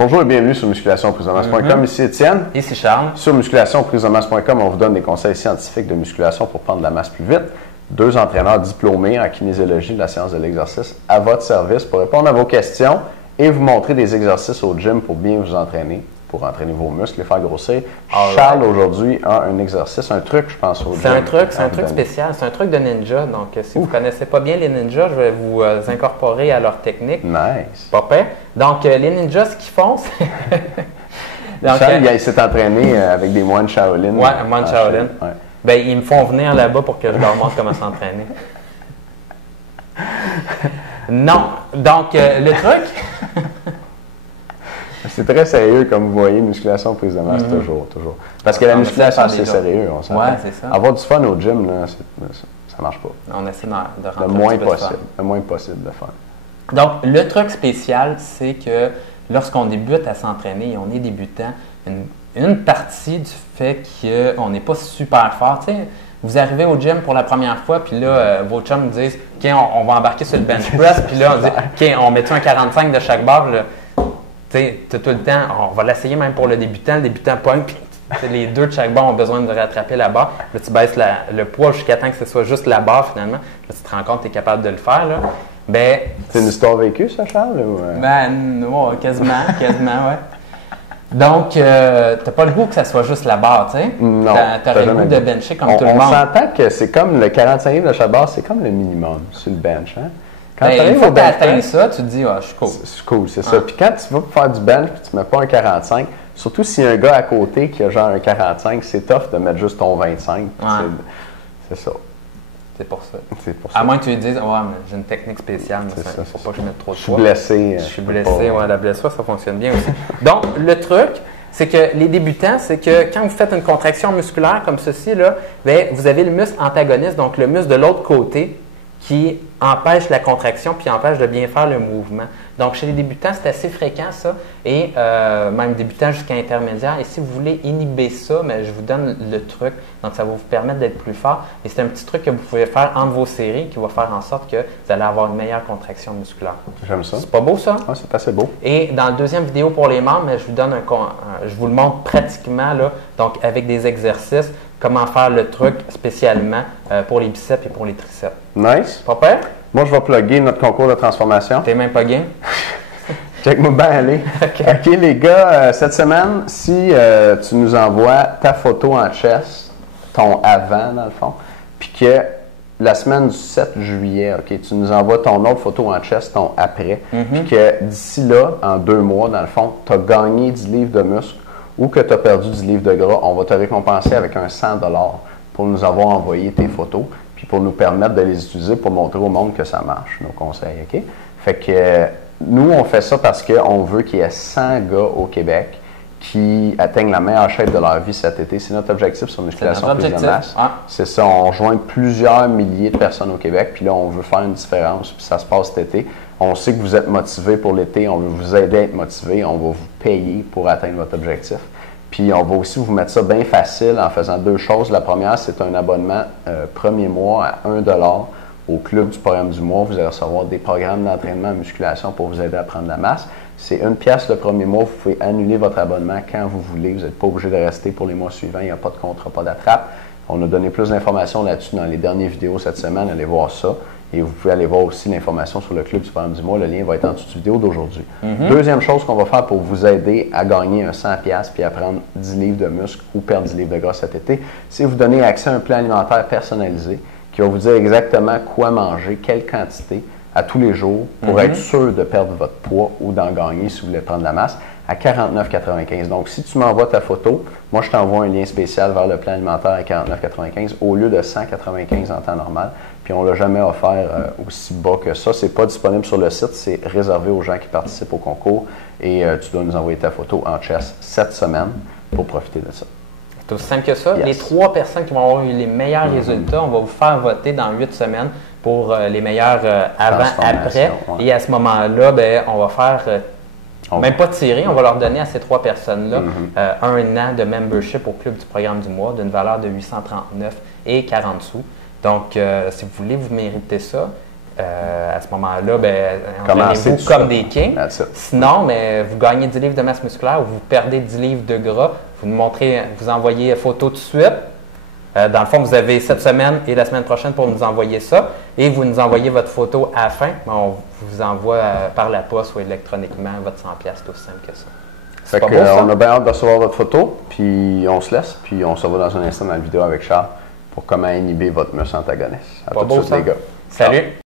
Bonjour et bienvenue sur musculationprisemasse.com. Ici Étienne. Ici Charles. Sur musculationprisemasse.com, on vous donne des conseils scientifiques de musculation pour prendre de la masse plus vite. 2 entraîneurs diplômés en kinésiologie de la science de l'exercice à votre service pour répondre à vos questions et vous montrer des exercices au gym pour bien vous entraîner, pour entraîner vos muscles, les faire grossir. Charles, aujourd'hui, a un exercice, un truc, je pense, au gym. C'est un truc spécial, c'est un truc de ninja. Donc, si vous ne connaissez pas bien les ninjas, je vais vous incorporer à leur technique. Nice. Pas pire. Donc, les ninjas, ce qu'ils font, c'est... Donc, Charles, il s'est entraîné avec des moines Shaolin. Oui, un moine Shaolin. Ouais. Ben, ils me font venir là-bas pour que je leur montre comment s'entraîner. Non. Donc, le truc... C'est très sérieux, comme vous voyez, musculation, prise de masse, toujours. Parce que la musculation, c'est sérieux, on s'entend. Ouais, c'est ça. Avoir du fun au gym, là, ça marche pas. On essaie de rentrer le moins possible de faire. Donc, le truc spécial, c'est que lorsqu'on débute à s'entraîner et on est débutant, une partie du fait qu'on n'est pas super fort, tu sais, vous arrivez au gym pour la première fois, puis là, vos chums me disent « OK, on va embarquer sur le bench press », puis là, on dit « OK, on met un 45 de chaque barre », tu sais, tout le temps, on va l'essayer même pour le débutant pogne, puis les deux de chaque barre ont besoin de rattraper la barre. Là, tu baisses le poids jusqu'à temps que ce soit juste la barre finalement. Là, tu te rends compte que tu es capable de le faire. Là. Ben, c'est une histoire vécue, ça, Charles? Ou... Ben, non, quasiment, ouais. Donc, tu n'as pas le goût que ça soit juste la barre, tu sais? Non. Tu aurais le goût de bencher comme tout le monde. On s'entend que c'est comme le 45 livres de chaque barre, c'est comme le minimum sur le bench, hein? Quand une fois que tu atteins ça, tu te dis, je suis cool. C'est cool, c'est ça. Puis quand tu vas faire du bench et tu ne mets pas un 45, surtout s'il y a un gars à côté qui a genre un 45, c'est tough de mettre juste ton 25. Ouais. C'est ça. C'est pour ça. C'est pour ça. À moins que tu lui dises, mais j'ai une technique spéciale, mais il ne faut pas que je mette trop de poids. Je suis blessé, la blessure, ça fonctionne bien aussi. Donc, le truc, c'est que les débutants, c'est que quand vous faites une contraction musculaire comme ceci, là, bien, vous avez le muscle antagoniste, donc le muscle de l'autre côté, qui empêche la contraction puis empêche de bien faire le mouvement. Donc, chez les débutants, c'est assez fréquent ça, et même débutants jusqu'à intermédiaire. Et si vous voulez inhiber ça, mais je vous donne le truc. Donc, ça va vous permettre d'être plus fort. Et c'est un petit truc que vous pouvez faire entre vos séries qui va faire en sorte que vous allez avoir une meilleure contraction musculaire. J'aime ça. C'est pas beau ça? Oui, c'est assez beau. Et dans la deuxième vidéo pour les membres, je vous donne je vous le montre pratiquement, là, donc avec des exercices, comment faire le truc spécialement pour les biceps et pour les triceps. Nice. Pas peur? Moi, je vais plugger notre concours de transformation. T'es même pas game? Check-moi bien aller. OK, les gars, cette semaine, si tu nous envoies ta photo en chest, ton avant, dans le fond, puis que la semaine du 7 juillet, OK, tu nous envoies ton autre photo en chest, ton après, puis que d'ici là, en 2 mois, dans le fond, tu as gagné 10 livres de muscle ou que tu as perdu 10 livres de gras, on va te récompenser avec un 100$ pour nous avoir envoyé tes photos, puis pour nous permettre de les utiliser pour montrer au monde que ça marche, nos conseils, OK? Fait que nous, on fait ça parce qu'on veut qu'il y ait 100 gars au Québec qui atteignent la meilleure shape de leur vie cet été. C'est notre objectif sur Musculation Prise de Masse. C'est ça, on rejoint plusieurs milliers de personnes au Québec, puis là, on veut faire une différence, puis ça se passe cet été. On sait que vous êtes motivés pour l'été, on veut vous aider à être motivés, on va vous payer pour atteindre votre objectif. Puis on va aussi vous mettre ça bien facile en faisant 2 choses. La première, c'est un abonnement premier mois à 1$ au club du programme du mois. Vous allez recevoir des programmes d'entraînement en musculation pour vous aider à prendre la masse. C'est 1$ le premier mois. Vous pouvez annuler votre abonnement quand vous voulez. Vous n'êtes pas obligé de rester pour les mois suivants. Il n'y a pas de contrat, pas d'attrape. On a donné plus d'informations là-dessus dans les dernières vidéos cette semaine. Allez voir ça. Et vous pouvez aller voir aussi l'information sur le club du programme du mois. Le lien va être en dessous de vidéo d'aujourd'hui. Deuxième chose qu'on va faire pour vous aider à gagner un 100$ puis à prendre 10 livres de muscle ou perdre 10 livres de gras cet été, c'est vous donner accès à un plan alimentaire personnalisé qui va vous dire exactement quoi manger, quelle quantité à tous les jours pour être sûr de perdre votre poids ou d'en gagner si vous voulez prendre de la masse à 49,95. Donc, si tu m'envoies ta photo, moi, je t'envoie un lien spécial vers le plan alimentaire à 49,95 au lieu de 195 en temps normal. Puis, on ne l'a jamais offert aussi bas que ça. C'est pas disponible sur le site. C'est réservé aux gens qui participent au concours. Et tu dois nous envoyer ta photo en chest cette semaine pour profiter de ça. C'est aussi simple que ça. Yes. Les 3 personnes qui vont avoir eu les meilleurs résultats, on va vous faire voter dans 8 semaines pour les meilleurs avant-après. Ouais. Et à ce moment-là, ben, on va faire... même pas tirer, on va leur donner à ces 3 personnes-là 1 an de membership au club du programme du mois d'une valeur de 839 et 40 sous. Donc, si vous voulez, vous méritez ça. À ce moment-là, Commencez entraînez-vous comme des kings. That's it. Sinon, vous gagnez 10 livres de masse musculaire ou vous perdez 10 livres de gras, vous envoyez photo tout de suite. Dans le fond, vous avez cette semaine et la semaine prochaine pour nous envoyer ça. Et vous nous envoyez votre photo à la fin. On vous envoie par la poste ou électroniquement votre 100$. C'est aussi simple que ça. Fait qu'on a bien hâte de recevoir votre photo, puis on se laisse, puis on se revoit dans un instant dans la vidéo avec Charles pour comment inhiber votre muscle antagoniste. À tout de suite, les gars. Salut!